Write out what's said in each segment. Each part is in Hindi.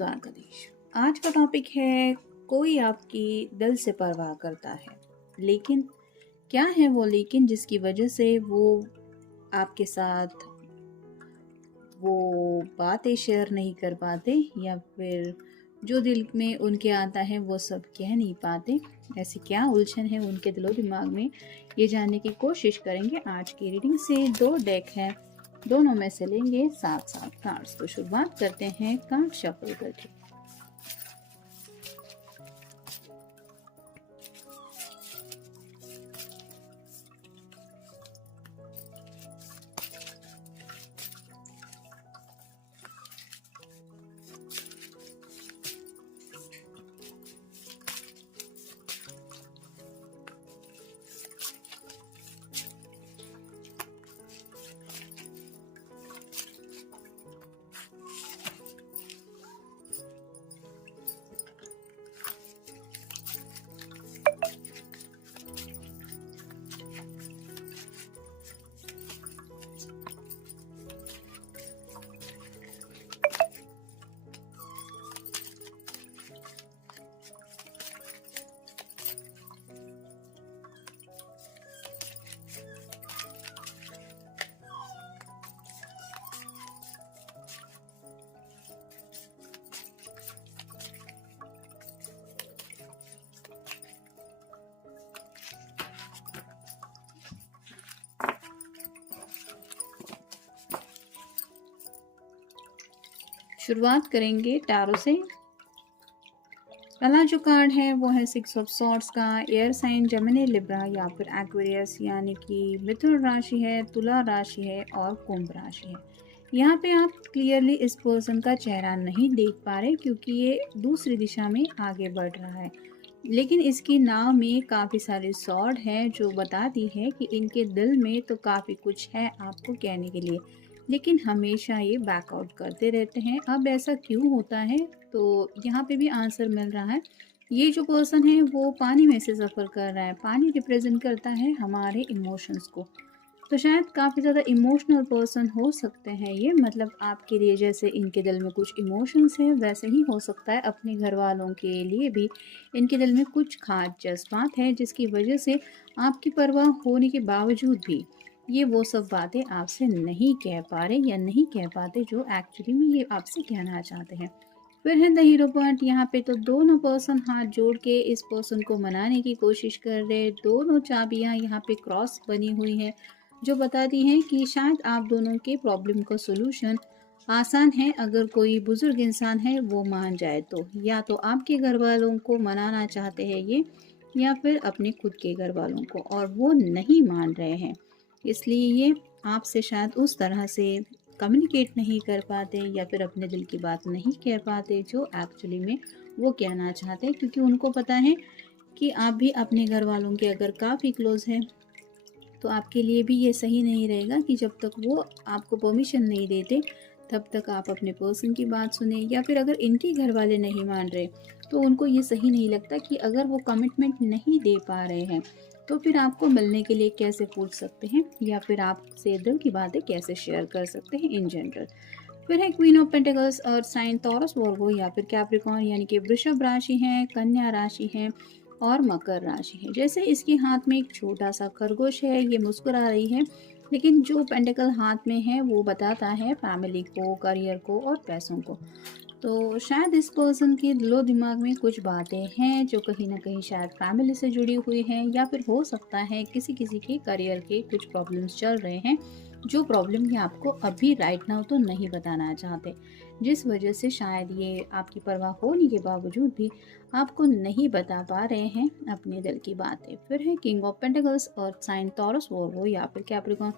द्वारकाधीश। आज का टॉपिक है कोई आपकी दिल से परवाह करता है, लेकिन क्या है वो लेकिन जिसकी वजह से वो आपके साथ वो बातें शेयर नहीं कर पाते या फिर जो दिल में उनके आता है वो सब कह नहीं पाते। ऐसी क्या उलझन है उनके दिलो दिमाग में, ये जानने की कोशिश करेंगे आज की रीडिंग से। 2 डेक है, दोनों में से लेंगे 7 कार्ड्स। तो शुरुआत करते हैं कार्ड शफल करके। शुरुआत करेंगे टैरो से। पहला जो कार्ड है वो है 6 ऑफ सॉर्ड्स का। एयर साइन जेमिनी, लिब्रा या फिर एक्वेरियस, यानी कि मिथुन राशि है, तुला राशि है और कुंभ राशि है। यहाँ पे आप क्लियरली इस पर्सन का चेहरा नहीं देख पा रहे क्योंकि ये दूसरी दिशा में आगे बढ़ रहा है, लेकिन इसकी नाव में काफ़ी सारे सॉर्ड हैं जो बताती है कि इनके दिल में तो काफ़ी कुछ है आपको कहने के लिए, लेकिन हमेशा ये बैकआउट करते रहते हैं। अब ऐसा क्यों होता है, तो यहाँ पे भी आंसर मिल रहा है। ये जो पर्सन है वो पानी में से सफ़र कर रहा है। पानी रिप्रेजेंट करता है हमारे इमोशंस को, तो शायद काफ़ी ज़्यादा इमोशनल पर्सन हो सकते हैं ये। मतलब आपके लिए जैसे इनके दिल में कुछ इमोशंस हैं, वैसे ही हो सकता है अपने घर वालों के लिए भी इनके दिल में कुछ खास जज्बात है, जिसकी वजह से आपकी परवाह होने के बावजूद भी ये वो सब बातें आपसे नहीं कह पा रहे या नहीं कह पाते जो एक्चुअली में ये आपसे कहना चाहते हैं। फिर है द हीरो पॉइंट। यहाँ पे तो दोनों पर्सन हाथ जोड़ के इस पर्सन को मनाने की कोशिश कर रहे हैं। दोनों चाबियाँ यहाँ पे क्रॉस बनी हुई हैं जो बताती हैं कि शायद आप दोनों के प्रॉब्लम का सोल्यूशन आसान है अगर कोई बुजुर्ग इंसान है वो मान जाए तो। या तो आपके घर वालों को मनाना चाहते हैं ये, या फिर अपने खुद के घर वालों को, और वो नहीं मान रहे हैं, इसलिए ये आपसे शायद उस तरह से कम्युनिकेट नहीं कर पाते या फिर अपने दिल की बात नहीं कह पाते जो एक्चुअली में वो कहना चाहते हैं, क्योंकि उनको पता है कि आप भी अपने घर वालों के अगर काफ़ी क्लोज हैं तो आपके लिए भी ये सही नहीं रहेगा कि जब तक वो आपको परमिशन नहीं देते तब तक आप अपने पर्सन की बात सुने। या फिर अगर इनके घर वाले नहीं मान रहे तो उनको ये सही नहीं लगता कि अगर वो कमिटमेंट नहीं दे पा रहे हैं तो फिर आपको मिलने के लिए कैसे पूछ सकते हैं या फिर आपसे दिल की बातें कैसे शेयर कर सकते हैं इन जनरल। फिर है क्वीन ऑफ पेंटिकल्स और साइन टॉरस वर्गो या फिर कैप्रिकॉर्न, यानी कि वृषभ राशि है, कन्या राशि है और मकर राशि है। जैसे इसके हाथ में एक छोटा सा खरगोश है, ये मुस्कुरा रही है, लेकिन जो पेंटिकल हाथ में है वो बताता है फैमिली को, करियर को और पैसों को। तो शायद इस पर्सन के दिलो दिमाग में कुछ बातें हैं जो कहीं ना कहीं शायद फैमिली से जुड़ी हुई हैं, या फिर हो सकता है किसी किसी के करियर के कुछ प्रॉब्लम्स चल रहे हैं जो प्रॉब्लम ये आपको अभी राइट नाउ तो नहीं बताना चाहते, जिस वजह से शायद ये आपकी परवाह होने के बावजूद भी आपको नहीं बता पा रहे हैं अपने दिल की बातें। फिर है किंग ऑफ पेंटिकल्स और साइन टॉरस वोर्गो या फिर कैप्रिकॉर्न।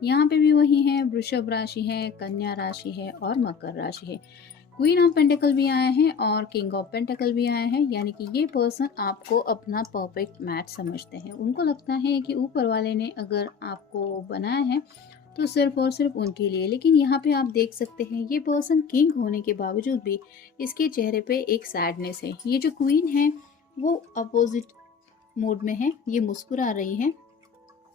यहाँ पे भी वही है, वृषभ राशि है, कन्या राशि है और मकर राशि है। क्वीन ऑफ पेंटिकल भी आए हैं और किंग ऑफ पेंटिकल भी आए हैं, यानी कि ये पर्सन आपको अपना परफेक्ट मैच समझते हैं। उनको लगता है कि ऊपर वाले ने अगर आपको बनाया है तो सिर्फ और सिर्फ उनके लिए। लेकिन यहाँ पे आप देख सकते हैं ये पर्सन किंग होने के बावजूद भी इसके चेहरे पे एक सैडनेस है। ये जो क्वीन है वो अपोजिट मूड में है, ये मुस्कुरा रही है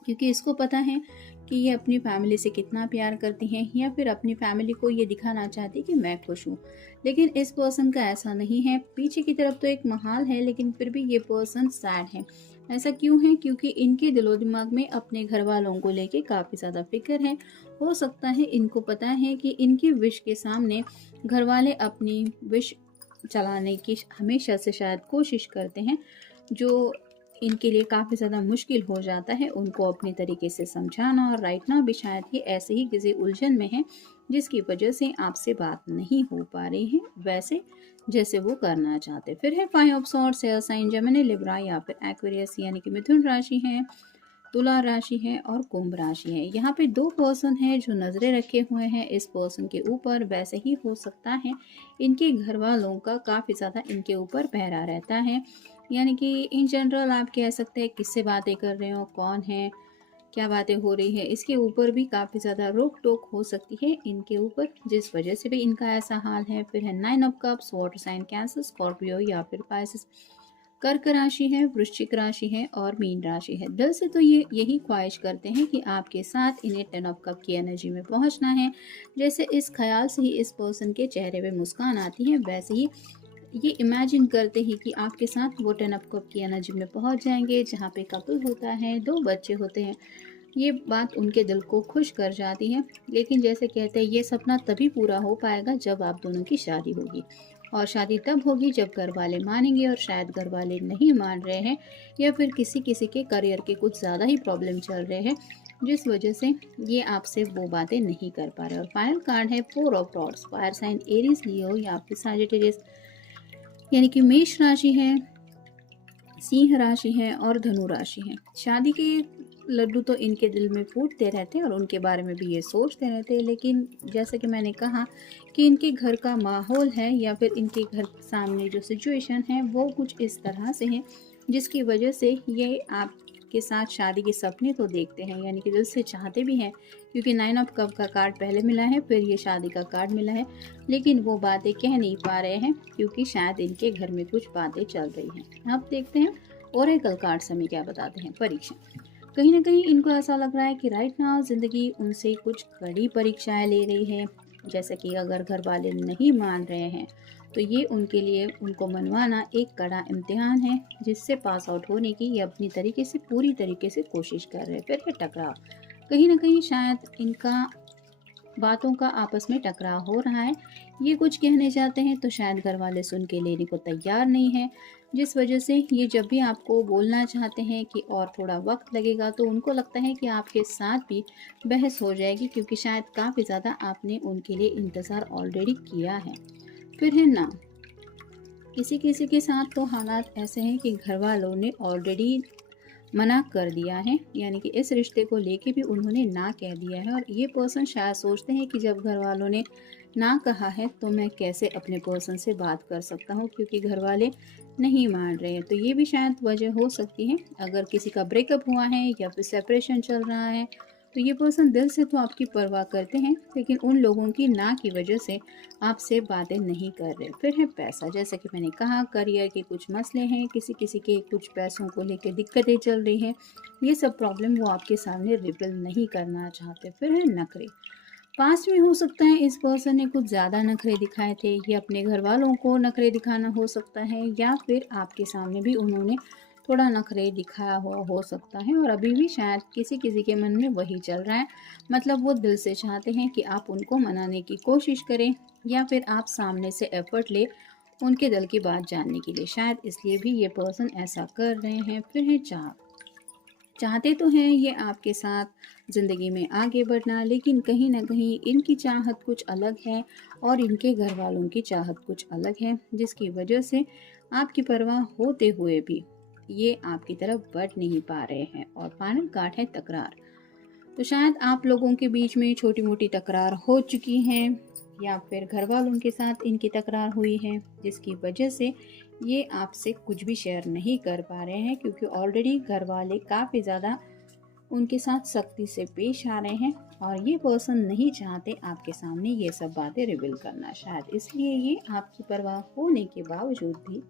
क्योंकि इसको पता है कि ये अपनी फैमिली से कितना प्यार करती हैं, या फिर अपनी फैमिली को ये दिखाना चाहती है कि मैं खुश हूँ। लेकिन इस पर्सन का ऐसा नहीं है। पीछे की तरफ तो एक महाल है, लेकिन फिर भी ये पर्सन सैड है। ऐसा क्यों है? क्योंकि इनके दिलो दिमाग में अपने घर वालों को लेके काफ़ी ज़्यादा फिक्र है। हो सकता है इनको पता है कि इनकी विश के सामने घर वाले अपनी विश चलाने की हमेशा से शायद कोशिश करते हैं, जो इनके लिए काफ़ी ज़्यादा मुश्किल हो जाता है उनको अपने तरीके से समझाना। और राइट नाउ भी शायद ये ऐसे ही किसी उलझन में है, जिसकी वजह से आपसे बात नहीं हो पा रही है वैसे जैसे वो करना चाहते। फिर है 5 of swords, air sign Gemini Libra या फिर एक्वेरियस यानी कि मिथुन राशि है, तुला राशि है और कुंभ राशि है। यहाँ पे दो पर्सन हैं जो नज़रें रखे हुए हैं इस पर्सन के ऊपर। वैसे ही हो सकता है इनके घर वालों का काफ़ी ज़्यादा इनके ऊपर पहरा रहता है। यानी कि इन जनरल आप कह सकते हैं किससे बातें कर रहे हो, कौन है, क्या बातें हो रही है, इसके ऊपर भी काफ़ी ज़्यादा रोक टोक हो सकती है इनके ऊपर, जिस वजह से भी इनका ऐसा हाल है। फिर है 9 of cups, water sign Cancer, Scorpio या फिर पाइसेस। कर्क राशि है, वृश्चिक राशि है और मीन राशि है। दिल से तो ये यही ख्वाहिश करते हैं कि आपके साथ इन्हें 10 ऑफ कप की एनर्जी में पहुंचना है। जैसे इस ख्याल से ही इस पर्सन के चेहरे पे मुस्कान आती है, वैसे ही ये इमेजिन करते ही कि आपके साथ वो 10 ऑफ कप की एनर्जी में पहुंच जाएंगे, जहाँ पे कपल होता है, दो बच्चे होते हैं। ये बात उनके दिल को खुश कर जाती है। लेकिन जैसे कहते हैं ये सपना तभी पूरा हो पाएगा जब आप दोनों की शादी होगी, और शादी तब होगी जब घर वाले मानेंगे। और शायद घर वाले नहीं मान रहे हैं, या फिर किसी किसी के करियर के कुछ ज़्यादा ही प्रॉब्लम चल रहे हैं, जिस वजह से ये आपसे वो बातें नहीं कर पा रहे। और फाइनल कार्ड है 4 of rods, fire sign Aries Leo या फिर सजिटेरियस यानी कि मेष राशि है, सिंह राशि है और धनु राशि है। शादी के लड्डू तो इनके दिल में फूटते रहते हैं और उनके बारे में भी ये सोचते रहते हैं। लेकिन जैसे कि मैंने कहा कि इनके घर का माहौल है, या फिर इनके घर सामने जो सिचुएशन है वो कुछ इस तरह से है, जिसकी वजह से ये आपके साथ शादी के सपने तो देखते हैं, यानी कि दिल से चाहते भी हैं। क्योंकि 9 ऑफ कप का कार्ड पहले मिला है, फिर ये शादी का कार्ड मिला है, लेकिन वो बातें कह नहीं पा रहे हैं क्योंकि शायद इनके घर में कुछ बातें चल रही हैं। अब देखते हैं ओरेकल कार्ड हमें क्या बताते हैं। परीक्षा, कहीं ना कहीं इनको ऐसा लग रहा है कि राइट नाउ ज़िंदगी उनसे कुछ कड़ी परीक्षाएं ले रही है। जैसे कि अगर घर वाले नहीं मान रहे हैं तो ये उनके लिए उनको मनवाना एक कड़ा इम्तिहान है, जिससे पास आउट होने की ये अपनी तरीके से पूरी तरीके से कोशिश कर रहे हैं। फिर है टकराव, कहीं ना कहीं शायद इनका बातों का आपस में टकराव हो रहा है। ये कुछ कहने जाते हैं तो शायद घर वाले सुन के लेने को तैयार नहीं है, जिस वजह से ये जब भी आपको बोलना चाहते हैं कि और थोड़ा वक्त लगेगा, तो उनको लगता है कि आपके साथ भी बहस हो जाएगी, क्योंकि शायद काफ़ी ज़्यादा आपने उनके लिए इंतज़ार ऑलरेडी किया है। फिर है ना, किसी किसी के साथ तो हालात ऐसे हैं कि घर वालों ने ऑलरेडी मना कर दिया है, यानी कि इस रिश्ते को लेके भी उन्होंने ना कह दिया है। और ये पर्सन शायद सोचते हैं कि जब घर वालों ने ना कहा है तो मैं कैसे अपने पर्सन से बात कर सकता हूँ, क्योंकि घर वाले नहीं मान रहे हैं। तो ये भी शायद वजह हो सकती है। अगर किसी का ब्रेकअप हुआ है या फिर सेपरेशन चल रहा है, तो ये पर्सन दिल से तो आपकी परवाह करते हैं, लेकिन उन लोगों की ना की वजह से आपसे बातें नहीं कर रहे। फिर है पैसा, जैसे कि मैंने कहा करियर के कुछ मसले हैं, किसी किसी के कुछ पैसों को लेकर दिक्कतें चल रही हैं। ये सब प्रॉब्लम वो आपके सामने रिवील नहीं करना चाहते। फिर है नखरे, पास्ट में हो सकता है इस पर्सन ने कुछ ज़्यादा नखरे दिखाए थे, ये अपने घर वालों को नखरे दिखाना हो सकता है, या फिर आपके सामने भी उन्होंने थोड़ा नखरे दिखाया हुआ हो सकता है। और अभी भी शायद किसी किसी के मन में वही चल रहा है, मतलब वो दिल से चाहते हैं कि आप उनको मनाने की कोशिश करें, या फिर आप सामने से एफर्ट ले उनके दिल की बात जानने के लिए। शायद इसलिए भी ये पर्सन ऐसा कर रहे हैं। फिर है चाह, चाहते तो हैं ये आपके साथ ज़िंदगी में आगे बढ़ना, लेकिन कहीं ना कहीं इनकी चाहत कुछ अलग है और इनके घर वालों की चाहत कुछ अलग है, जिसकी वजह से आपकी परवाह होते हुए भी ये आपकी तरफ बढ़ नहीं पा रहे हैं। और फाइनल कार्ड है तकरार, तो शायद आप लोगों के बीच में छोटी मोटी तकरार हो चुकी है, या फिर घर वालों के साथ इनकी तकरार हुई है, जिसकी वजह से ये आपसे कुछ भी शेयर नहीं कर पा रहे हैं, क्योंकि ऑलरेडी घर वाले काफ़ी ज़्यादा उनके साथ सख्ती से पेश आ रहे हैं। और ये पर्सन नहीं चाहते आपके सामने ये सब बातें रिवील करना, शायद इसलिए ये आपकी परवाह होने के बावजूद भी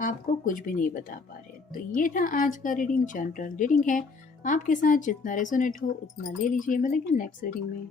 आपको कुछ भी नहीं बता पा रहे। तो ये था आज का रीडिंग, जनरल रीडिंग है। आपके साथ जितना रेजोनेट हो उतना ले लीजिए। मिलेंगे नेक्स्ट रीडिंग में।